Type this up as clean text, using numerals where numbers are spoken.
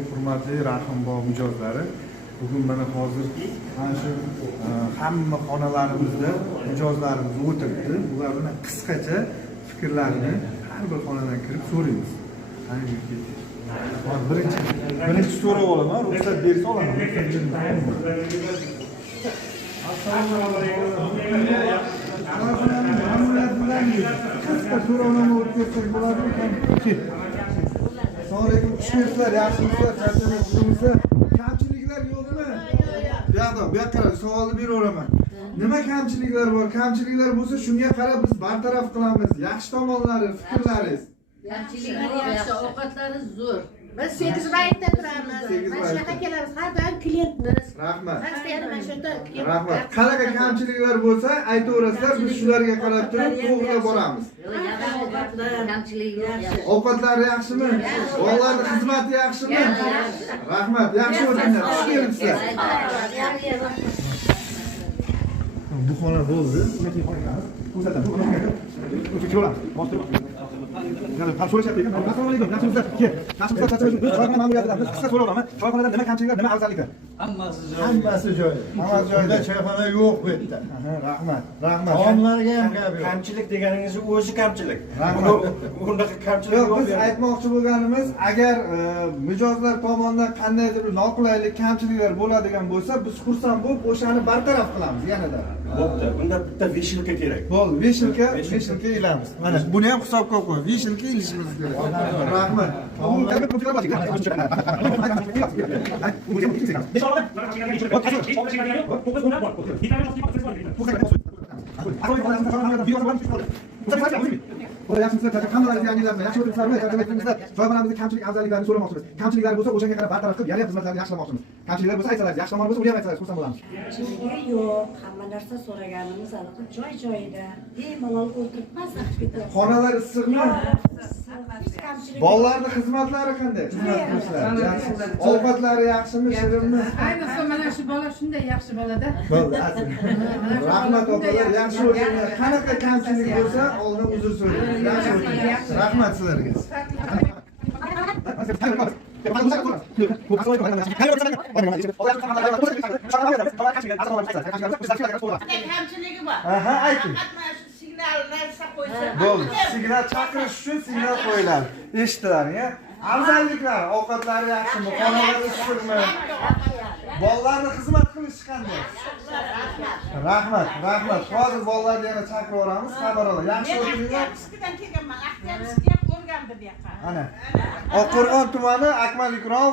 alaykum hurmatli Rahimboy mijozlari. Bugun mana hozir mana shu hamma xonalarimizda mijozlarimiz o'tiribdi. Ular bilan qisqacha fikrlarini har bir xonadan kirib so'raymiz. Birinchi so'rab olaman, ruxsat bersa olaman. Assalomu alaykum. Qisqa so'rovnoma o'tkazsak bo'ladimi? Assalomu alaykum. Xushxabarlar, yaxshimisizlar? Charchamasizlar? Kamchiliklar yo'qmi? Bu yoqqa qarang, savolni beraveraman. Nima kamchiliklar bor? Kamchiliklar bo'lsa, shunga qarab biz bartaraf qilamiz. Yaxshi tomonlari, fikrlaringiz. Kamchiliklar yaxshi, ovqatlari zo'r. Biz 8 baytda turamiz. Mana shunaqa kelamiz, har doim klientmiz. Rahmat. Hastayani mana shu yerda klient. Rahmat. Qanaqa kamchiliklar bo'lsa, aytaverasizlar, biz shularga qarab turib to'g'rilab boramiz. Kamchilik yo'q. Ovqatlari yaxshimi? Bolalarning xizmati yaxshimi? Rahmat. Yaxshi o'tinglar. Xush kelibsizlar. Bu xona bo'ldi. Choyxonadan nima kamchiliklar, nima afzalliklar? Hammasi joyida. Hammasi joyida. Choyxona yo'q bu yerda. Rahmat. Rahmat. Taomlarga ham gap yo'q. Kamchilik deganingiz o'zi kamchilik. Unaqa kamchilik Yo'q, yo'q. biz aytmoqchi bo'lganimiz, agar mijozlar tomonidan qandaydir bir noqulaylik, kamchiliklar bo'ladigan bo'lsa, biz xursand bo'lib o'shani bartaraf qilamiz yanada. Bo'pti. Bunda bitta vishilka kerak. Bo'ldi, vishilka ilamiz. Mana buni ham hisobga qo'y. Vishilka ilishimiz kerak. Rahmat. Choyxonamizda kamchilik afzalliklarini so'ramoqchimiz. Kamchiliklar bo'lsa, o'shanga qarab bartaraf qilib, yana xizmatlarni yaxshilamoqchimiz. Kamchiliklar bo'lsa, aytsalar, yaxshi tomoni bo'lsa, uni ham aytsalar, xursand bo'lamiz. Kamchiligi yo'q, hamma narsa so'raganimiz aniq joy-joyida. Bemalol o'tiribmiz, Xonalar issiqmi? Bolalarning xizmatlari qanday? Ovqatlari yaxshimi, shirinmi? Ayniqsa mana shu bola shunday yaxshi bolada. Bo'ldi, rahmat opalar, yaxshi o'tinglar. Qanaqa kamchilik bo'lsa, oldin uzr so'raymiz. Yaxshi o'tinglar. Rahmat sizlarga. Kamchiligi bor. Aha, ayting. Bo'ldi. Signal chaqirish uchun signal qo'yiladi. Eshitdilar-ya? Afzalliklar, ovqatlari yaxshimi, xonalari issiqmi? Bolalarni xizmat qilish qanday? Rahmat, rahmat. Hozir bolalarni yana chaqiraveramiz, xabar oladi. Yaxshi o'tinglar. Iskidan kelganman, Aqto'bga ham o'rgandim bu yoqqa. Ana. Oqqo'rg'on tumani Akmal Ikromov